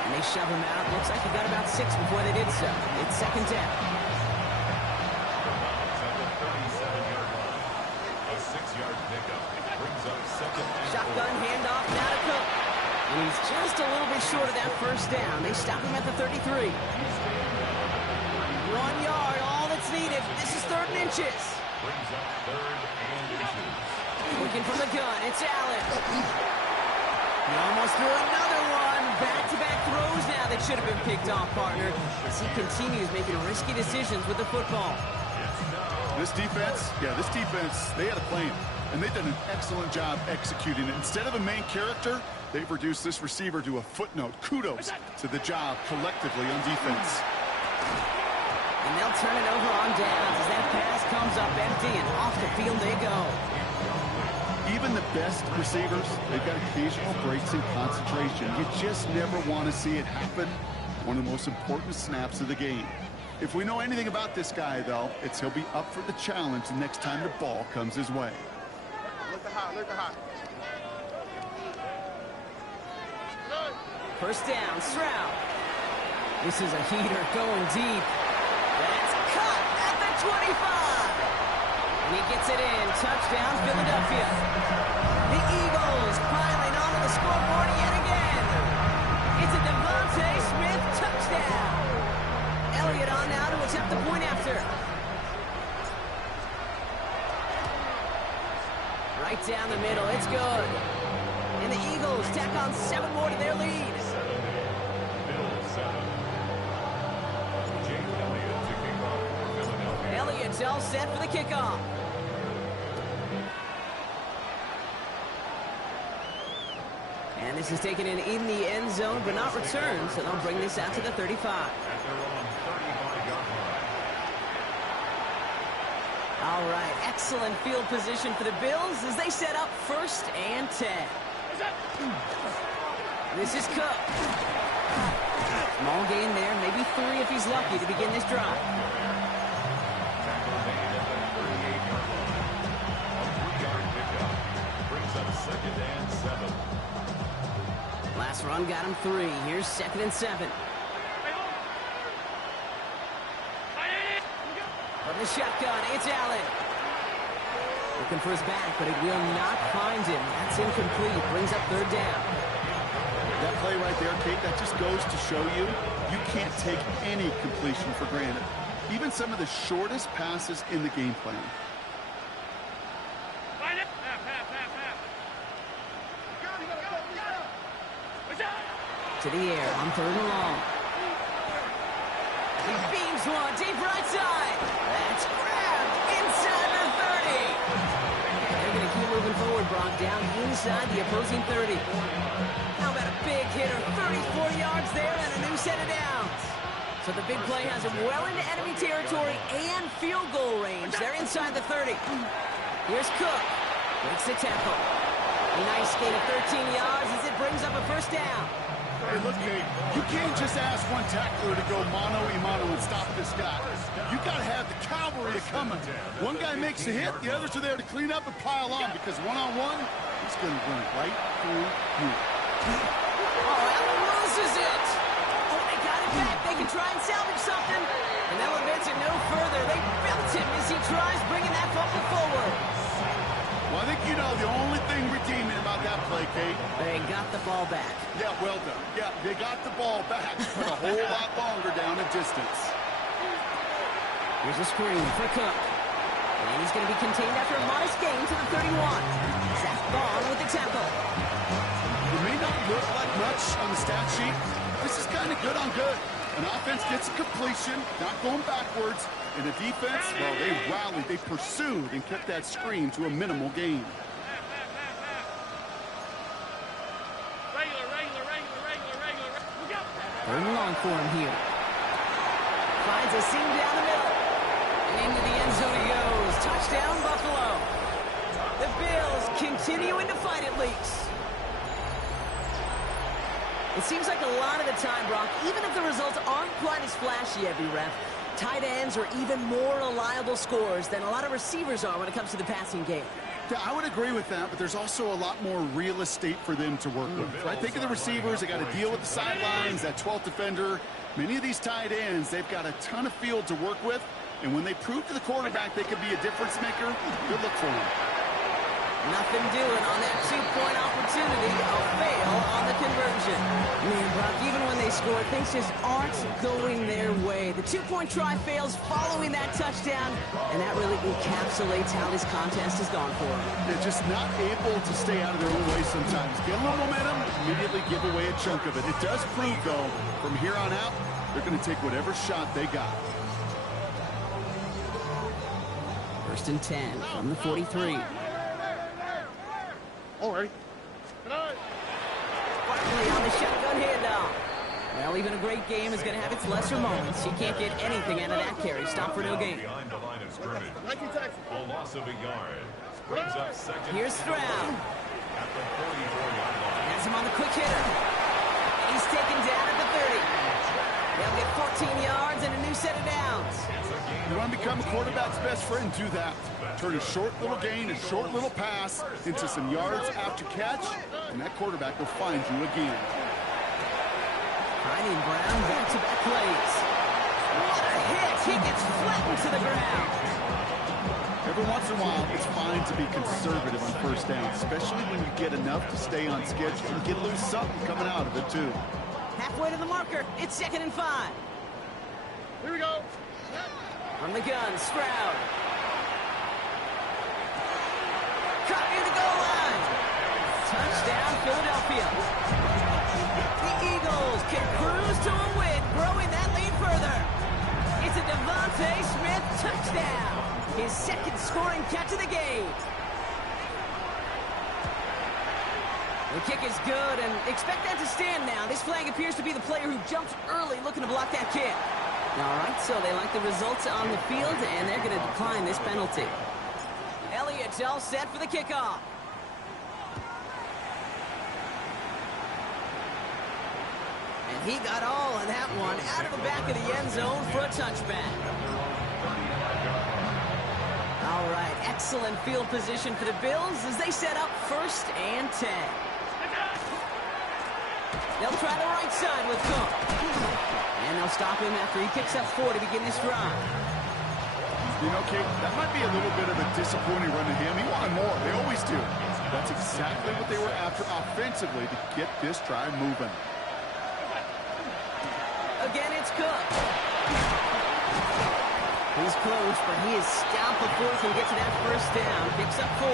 And they shove him out. Looks like he got about 6 before they did so. It's 2nd down. At the 37-yard line. A 6-yard pickup. Brings up 2nd and 4. Shotgun handoff, now to Cook. And he's just a little bit short of that 1st down. They stop him at the 33. 1 yard, all that's needed. This is 3rd and inches. Brings up 3rd and inches. Looking from the gun, it's Allen. He almost threw another one. Back-to-back throws now that should have been picked off, partner, as he continues making risky decisions with the football. This defense, they had a plan, and they've done an excellent job executing it. Instead of a main character, they've reduced this receiver to a footnote. Kudos to the job collectively on defense. And they'll turn it over on downs as that pass comes up empty, and off the field they go. Even the best receivers, they've got occasional breaks in concentration. You just never want to see it happen. One of the most important snaps of the game. If we know anything about this guy, though, it's he'll be up for the challenge the next time the ball comes his way. Look the hot. 1st down, Stroud. This is a heater going deep. That's cut at the 25. And he gets it in. Touchdown, Philadelphia. The Eagles piling onto the scoreboard yet again. It's a Devontae Smith touchdown. Elliott on now to attempt the point after. Right down the middle. It's good. And the Eagles tack on 7 more to their lead. Bills 7. Jake Elliott to kick off for Philadelphia. Elliott's all set for the kickoff. And this is taken in the end zone, but not returned, so they'll bring this out to the 35. At their own 35-yard line. All right, excellent field position for the Bills as they set up 1st and 10. This is Cook. Small gain there, maybe 3 if he's lucky to begin this drive. Tackle made at the 38-yard line. A 3-yard pickup. Brings up 2nd and 7. Last run got him 3. Here's 2nd and 7. From the shotgun, it's Allen. Looking for his back, but it will not find him. That's incomplete. Brings up 3rd down. That play right there, Kate, that just goes to show you, you can't take any completion for granted. Even some of the shortest passes in the game plan. To the air on 3rd and long. He beams one deep right side. That's grabbed inside the 30. They're going to keep moving forward, Brock, down inside the opposing 30. How about a big hitter, 34 yards there and a new set of downs. So the big play has him well into enemy territory and field goal range. They're inside the 30. Here's Cook. Makes the tackle. A nice gain of 13 yards as it brings up a 1st down. Hey, look, Kate, you can't just ask one tackler to go mano-a-mano and stop this guy. You got to have the cavalry coming. One guy makes a hit, the others are there to clean up and pile on, because one-on-one, he's going to run right through you. Oh, Allen loses it. Oh, they got it back. They can try and salvage something. And they'll advance it no further. They belt him as he tries bringing that fumble forward. Well, I think you know the only thing redeeming about that play, Kate. They got the ball back. Yeah, well done. Yeah, they got the ball back, but a whole lot longer down in distance. Here's a screen for Cook. And he's going to be contained after a modest gain to the 31. Zach Bond with the tackle. It may not look like much on the stat sheet. This is kind of good on good. An offense gets a completion, not going backwards. And the defense, well, they rallied, they pursued, and kept that screen to a minimal gain. Third and long for him here. Finds a seam down the middle. And into the end zone he goes. Touchdown, Buffalo. The Bills continuing to fight it, leaks. It seems like a lot of the time, Brock, even if the results aren't quite as flashy every rep, tight ends are even more reliable scorers than a lot of receivers are when it comes to the passing game. Yeah, I would agree with that, but there's also a lot more real estate for them to work with. Right? Think of the receivers. They got to deal with the sidelines, that 12th defender. Many of these tight ends, they've got a ton of field to work with, and when they prove to the quarterback they could be a difference maker, good look for them. Nothing doing on that 2-point opportunity. A fail on the conversion. Man, Brock, even when they score, things just aren't going their way. The 2-point try fails following that touchdown, and that really encapsulates how this contest has gone for them. They're just not able to stay out of their own way sometimes. Get a little momentum, immediately give away a chunk of it. It does prove, though, from here on out, they're going to take whatever shot they got. 1st and 10 from the 43. All right. Barkley on the shotgun handoff. Well, even a great game is going to have its lesser moments. You can't get anything out of that carry. Stop for no gain. Behind the line of scrimmage. A loss of a yard. Brings up 2nd. Here's Stroud. At the 44-yard line. Has him on the quick hitter. He's taken down at the 30. They'll get 14 yards and a new set of downs. You want to become a quarterback's best friend, do that. Turn a short little gain, a short little pass into some yards after catch, and that quarterback will find you again. Heine and Brown back-to-back plays. What a hit! He gets flattened to the ground. Every once in a while, it's fine to be conservative on 1st down, especially when you get enough to stay on schedule and get a little something coming out of it, too. Halfway to the marker. It's 2nd and 5. Here we go. From the gun, Stroud. Cut near the goal line. Touchdown, Philadelphia. The Eagles can cruise to a win, growing that lead further. It's a Devontae Smith touchdown. His 2nd scoring catch of the game. The kick is good, and expect that to stand now. This flag appears to be the player who jumps early looking to block that kick. All right, so they like the results on the field, and they're going to decline this penalty. Elliott's all set for the kickoff. He got all of that one out of the back of the end zone for a touchback. All right, excellent field position for the Bills as they set up 1st and 10. They'll try the right side with Cook. And they'll stop him after he picks up 4 to begin this drive. You know, Kate, that might be a little bit of a disappointing run to him. He wanted more. They always do. That's exactly what they were after offensively to get this drive moving. Again, it's Cook. He's close, but he is stout before he can get to that 1st down. Picks up 4.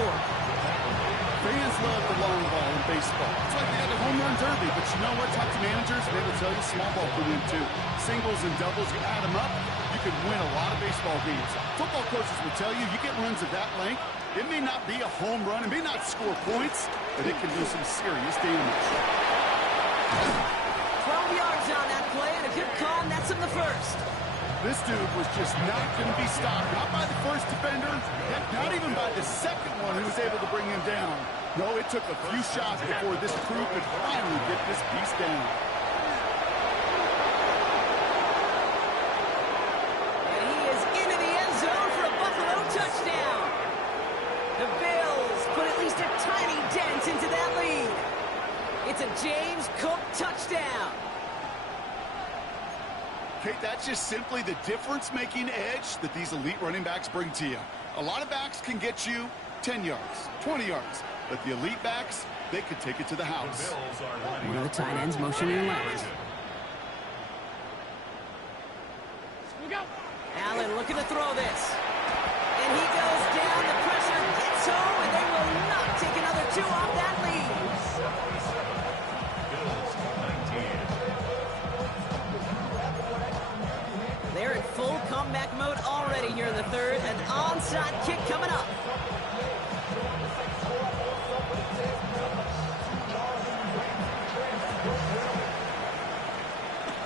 Fans love the long ball in baseball. It's like they got the home run derby, but you know what? Talk to managers, they will tell you small ball can win too. Singles and doubles, you add them up, you can win a lot of baseball games. Football coaches will tell you, you get runs of that length, it may not be a home run, it may not score points, but it can do some serious damage. 12 yards on that play, and a good call nets him the 1st. This dude was just not going to be stopped. Not by the first defender, heck, not even by the second one who was able to bring him down. No, it took a few shots before this crew could finally get this piece down. And he is into the end zone for a Buffalo touchdown. The Bills put at least a tiny dent into that lead. It's a James Cook touchdown. Kate, that's just simply the difference-making edge that these elite running backs bring to you. A lot of backs can get you 10 yards, 20 yards, but the elite backs, they could take it to the house. One of the tight ends motioning left. Allen looking to throw this. And he goes down, the pressure gets home, and they will not take another 2 off that lead. They're in full comeback mode already here in the 3rd. An onside kick coming up.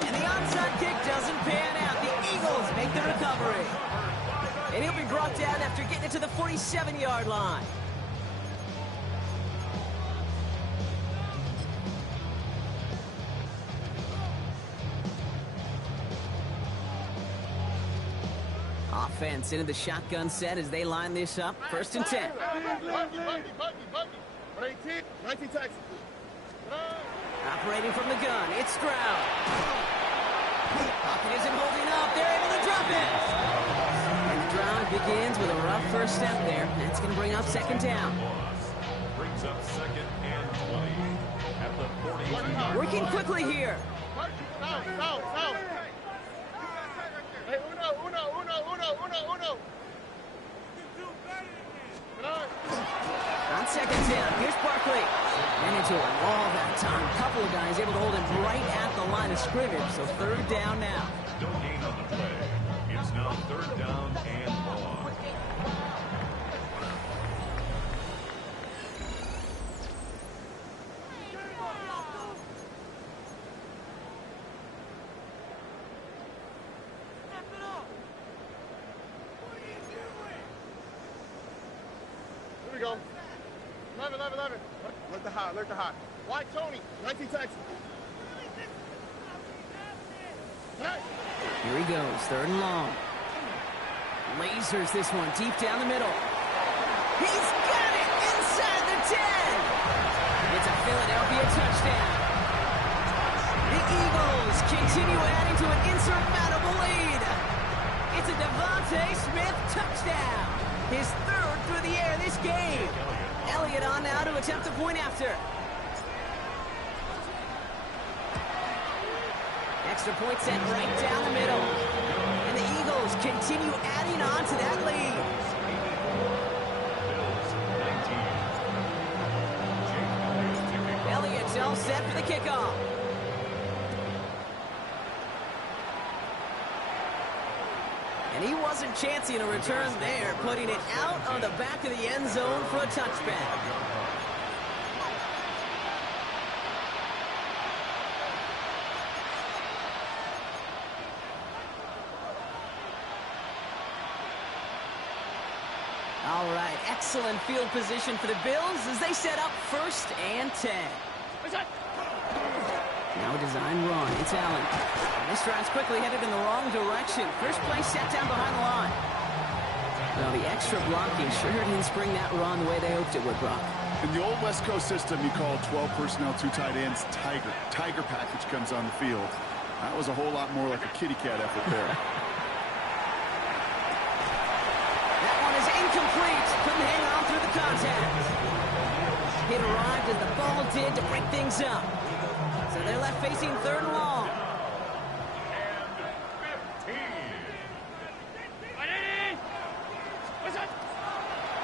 And the onside kick doesn't pan out. The Eagles make the recovery. And he'll be brought down after getting it to the 47-yard line. Offense into the shotgun set as they line this up. 1st and 10. Operating from the gun, it's Stroud. Pocket isn't holding up. They're able to drop it. And the drive begins with a rough 1st step there. That's going to bring up 2nd down. Brings up 2nd and 20 at the 40. Working quickly here. On 2nd down, here's Barkley. And into a wall that time. A couple of guys able to hold him right at the line of scrimmage. So 3rd down now. No gain on the play. It's now 3rd down and long. Here we go. 11. Alert the hot. White Tony, 19 Texas. Here he goes, 3rd and long. Lasers this one deep down the middle. He's got it inside the 10. It's a Philadelphia touchdown. The Eagles continue adding to an insurmountable lead. It's a Devontae Smith touchdown. His 3rd through the air this game. Elliott on now to attempt the point after. Extra point set right down the middle. And the Eagles continue adding on to that lead. Elliott's all set for the kickoff. And he wasn't chancing a return there, putting it out on the back of the end zone for a touchback. All right, excellent field position for the Bills as they set up 1st and 10. Now a design run. It's Allen. This drive's quickly headed in the wrong direction. First play set down behind the line. Well, the extra blocking sure didn't spring that run the way they hoped it would, Brock. In the old West Coast system, you call 12 personnel, 2 tight ends, Tiger. Tiger package comes on the field. That was a whole lot more like a kitty cat effort there. That one is incomplete. Couldn't hang on through the contact. Hit arrived as the ball did to break things up. So they're left facing third and long.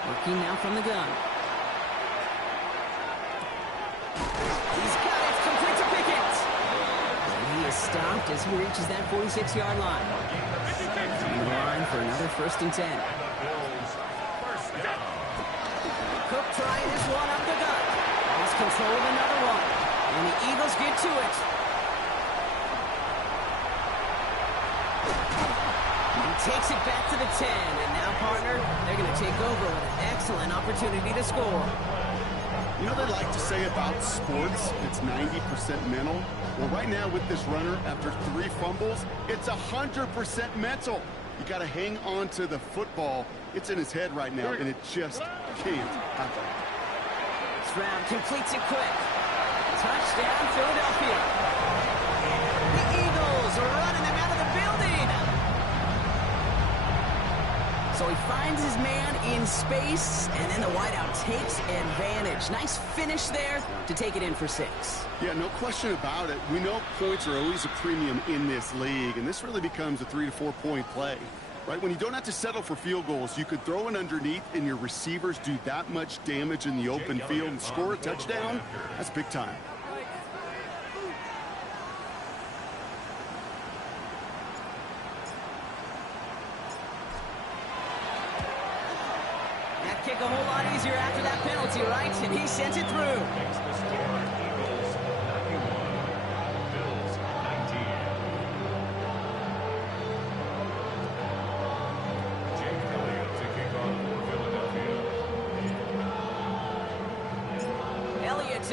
Working now from the gun. He's got it. Complete to Pickett. And he is stopped as he reaches that 46-yard line. On the line for another 1st and 10. Cook trying his one up the gut. Lost control of another one. And the Eagles get to it. He takes it back to the 10. And now, partner, they're going to take over with an excellent opportunity to score. You know they like to say about sports, it's 90% mental. Well, right now with this runner, after 3 fumbles, it's 100% mental. You got to hang on to the football. It's in his head right now, and it just can't happen. Stroud completes it quick. Touchdown, Philadelphia. The Eagles are running them out of the building. So he finds his man in space, and then the wideout takes advantage. Nice finish there to take it in for 6. Yeah, no question about it. We know points are always a premium in this league, and this really becomes a 3 to 4 point play. Right, when you don't have to settle for field goals, you could throw it underneath and your receivers do that much damage in the open field and score a touchdown. That's big time. That kick a whole lot easier after that penalty, right? And he sent it through.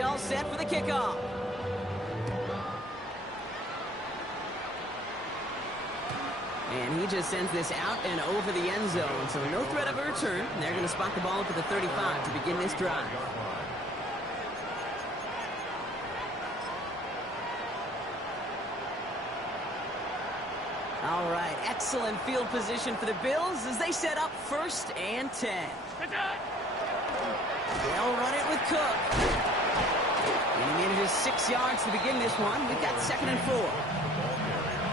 All set for the kickoff. And he just sends this out and over the end zone. So no threat of a return. They're going to spot the ball up at the 35 to begin this drive. All right, excellent field position for the Bills as they set up 1st and 10. They'll run it with Cook. And he manages 6 yards to begin this one. We've got 2nd and 4.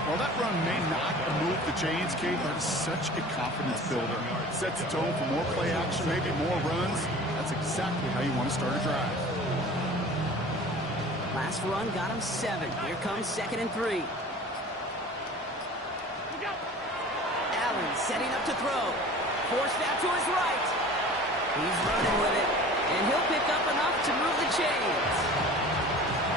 Well, that run may not move the chains, Kate, but it's such a confidence builder. Sets the tone for more play action, maybe more runs. That's exactly how you want to start a drive. Last run got him 7. Here comes 2nd and 3. Allen setting up to throw. Forced out to his right. He's running with it, and he'll pick up enough to move the chains.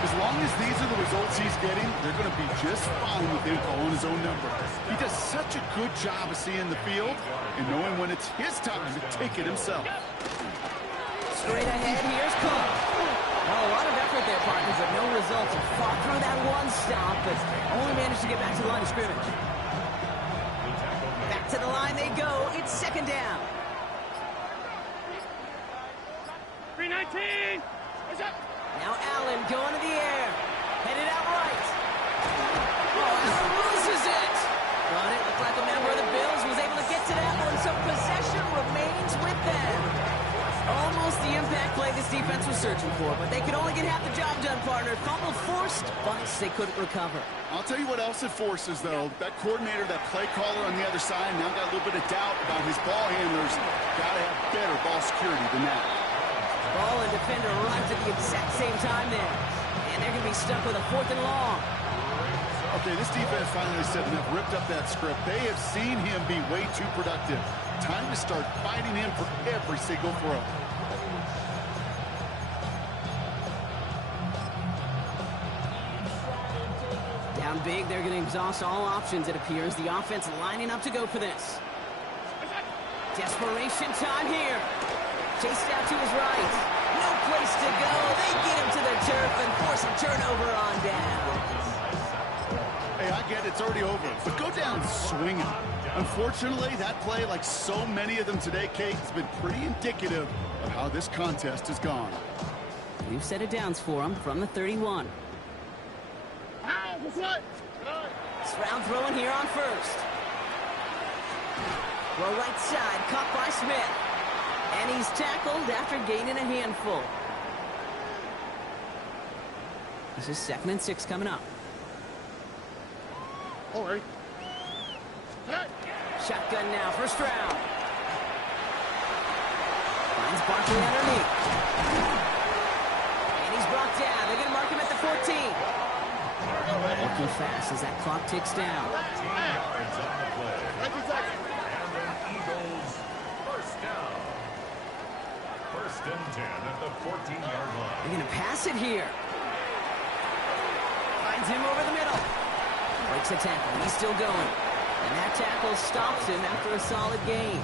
As long as these are the results he's getting, they're going to be just fine with him calling his own number. He does such a good job of seeing the field and knowing when it's his time to take it himself. Straight ahead, here's Cook. Well, a lot of effort there, partners, but no results. He fought through that one stop, but only managed to get back to the line of scrimmage. Back to the line they go. It's 2nd down. 319. What's up? Now Allen going to the air. Headed out right. Oh, Allen loses it. But it looked like a member of the Bills was able to get to that one, so possession remains with them. Almost the impact play this defense was searching for, but they could only get half the job done, partner. Fumble forced, but they couldn't recover. I'll tell you what else it forces, though. That coordinator, that play caller on the other side, now got a little bit of doubt about his ball handlers. Got to have better ball security than that. Ball and defender arrives at the exact same time there. And they're going to be stuck with a 4th and long. Okay, this defense finally said enough, ripped up that script. They have seen him be way too productive. Time to start fighting him for every single throw. Down big, they're going to exhaust all options, it appears. The offense lining up to go for this. Desperation time here. Chased out to his right. No place to go. They get him to their turf and force a turnover on down. Hey, I get it's already over, but go down swinging. Unfortunately, that play, like so many of them today, Kate, has been pretty indicative of how this contest has gone. We've set it downs for him from the 31. Stroud throwing here on first. Throw right side, caught by Smith. And he's tackled after gaining a handful. This is 2nd and 6 coming up. All right. Shotgun now for Stroud. Finds Barkley underneath. And he's brought down. They're going to mark him at the 14. Working fast as that clock ticks down. 10 yards on the play. And the Eagles first down. 1st and 10 at the 14-yard line. They're going to pass it here. Finds him over the middle. Breaks the tackle. He's still going. And that tackle stops him after a solid gain.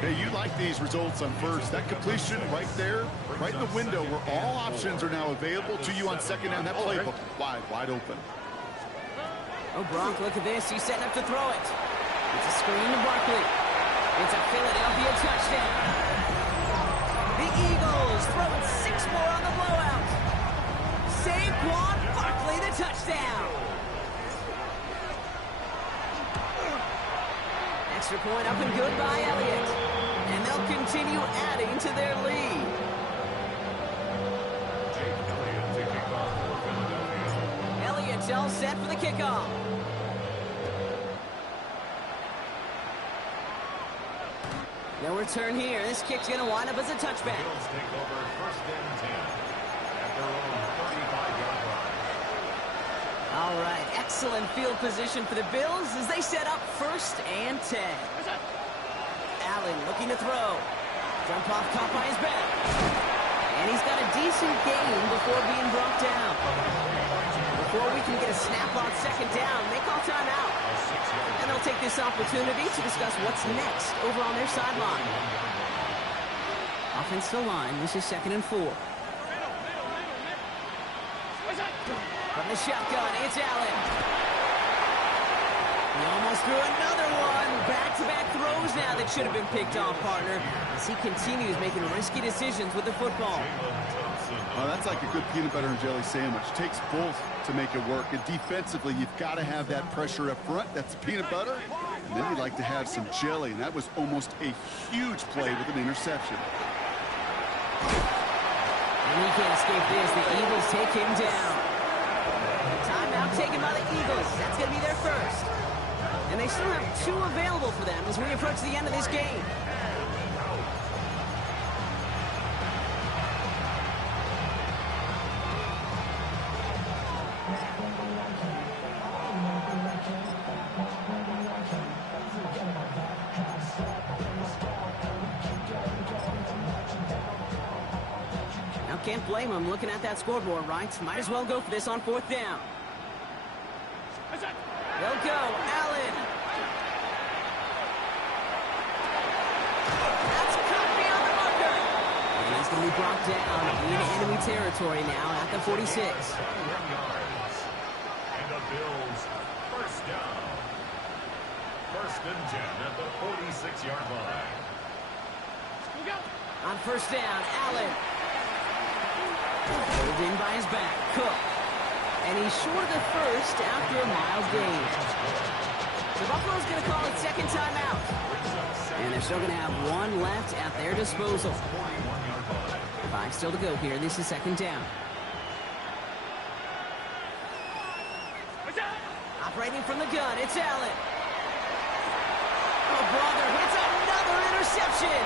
Hey, you like these results on first. That completion right there, right in the window where all options are now available to you on 2nd down. That playbook wide open. Oh, Gronk, look at this. He's setting up to throw it. It's a screen to Barkley. It's a Philadelphia touchdown. The Eagles throwing 6 more on the blowout. Saquon Barkley, the touchdown. Extra point up and good by Elliott. And they'll continue adding to their lead. Jake Elliott to kick off for Philadelphia. Elliott's all set for the kickoff. No return here. This kick's going to wind up as a touchback. Bills take over 1st and 10 at their own 35-yard line. All right, excellent field position for the Bills as they set up 1st and 10. Allen looking to throw. Jump off, caught by his back. And he's got a decent gain before being brought down. Before we can get a snap on 2nd down, they call timeout. And they'll take this opportunity to discuss what's next over on their sideline. Offensive line, this is 2nd and 4. From the shotgun, it's Allen. He almost threw another one. Back-to-back throws now that should have been picked off, partner, as he continues making risky decisions with the football. Oh, that's like a good peanut butter and jelly sandwich. Takes both to make it work. And defensively, you've got to have that pressure up front. That's peanut butter. And then you'd like to have some jelly. And that was almost a huge play with an interception. And he can't escape this. The Eagles take him down. Timeout taken by the Eagles. That's going to be their first. And they still have 2 available for them as we approach the end of this game. Now can't blame them looking at that scoreboard, right? Might as well go for this on 4th down. They'll go. Allen. That's caught beyond the marker. And he's going to be brought down in enemy territory now at the 46. And the Bills first down. 1st and 10 at the 46-yard line. On 1st down, Allen. Pulled in by his back. Cook. And he's short of the first after a mild gain. The Buffalo's going to call it 2nd timeout. And they're still going to have 1 left at their disposal. 5 still to go here. This is 2nd down. Operating from the gun, it's Allen. Oh, brother, it's another interception.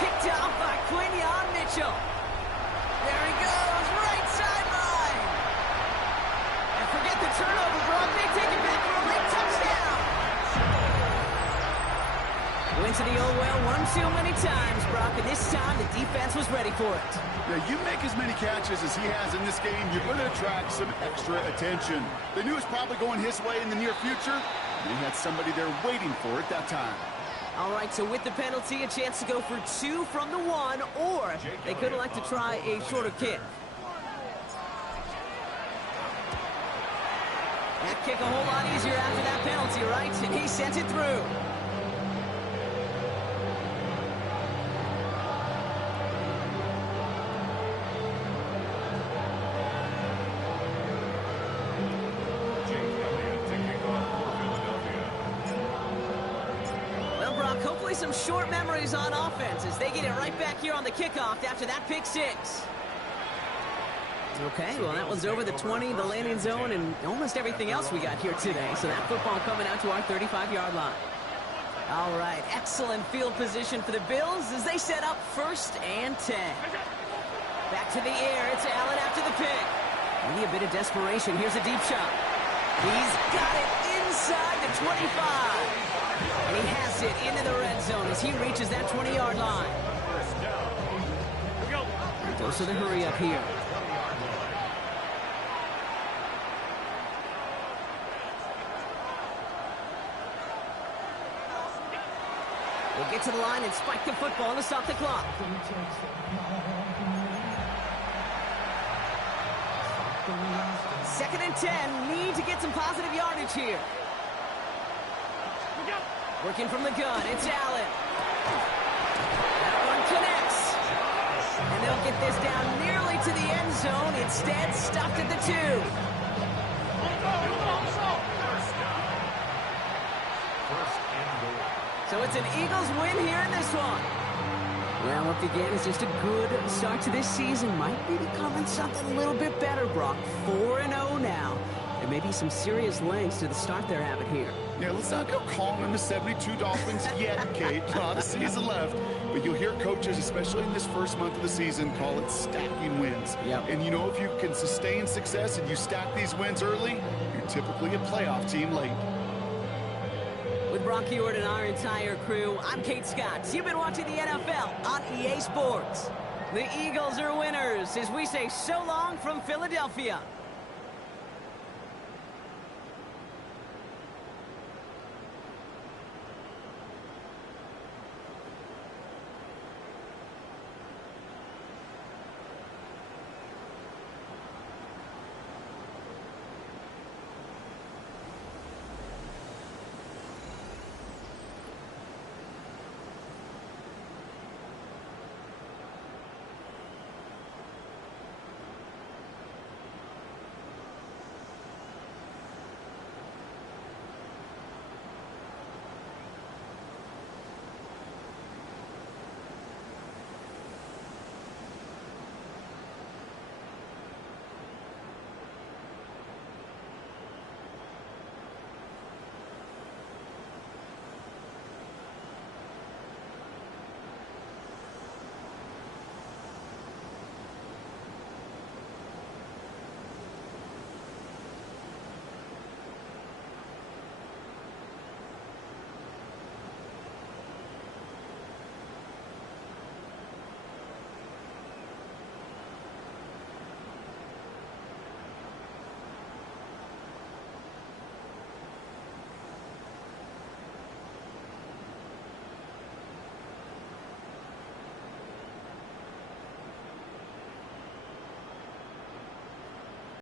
Picked off by Quinyon Mitchell. There he goes, right sideline. And forget the turnover, Brock. They take it back for a late touchdown. Went to the old well one too many times, Brock, and this time the defense was ready for it. Yeah, you make as many catches as he has in this game, you're going to attract some extra attention. They knew it was probably going his way in the near future. They had somebody there waiting for it that time. All right, so with the penalty, a chance to go for 2 from the 1, or they could elect to try a shorter kick. That kick a whole lot easier after that penalty, right? And he sent it through. Hopefully some short memories on offense as they get it right back here on the kickoff after that pick 6. Okay, well, that one's over the 20, the landing zone, and almost everything else we got here today. So that football coming out to our 35-yard line. All right, excellent field position for the Bills as they set up 1st and 10. Back to the air. It's Allen after the pick. Maybe a bit of desperation. Here's a deep shot. He's got it inside the 25. And he has it into the red zone as he reaches that 20-yard line. Goes to the hurry up here. We'll get to the line and spike the football to stop the clock. Second and 10. Need to get some positive yardage here. Working from the gun, it's Allen. That one connects. And they'll get this down nearly to the end zone. Instead, stopped at the 2. So it's an Eagles win here in this one. Well, what began as just a good start to this season might be becoming something a little bit better, Brock. 4-0 now. There may be some serious lengths to the start they're having here. Yeah, let's not go calling them the 72 Dolphins yet, Kate. A lot of season left. But you'll hear coaches, especially in this first month of the season, call it stacking wins. Yep. And you know, if you can sustain success and you stack these wins early, you're typically a playoff team late. With Brock Huard and our entire crew, I'm Kate Scott. You've been watching the NFL on EA Sports. The Eagles are winners as we say so long from Philadelphia.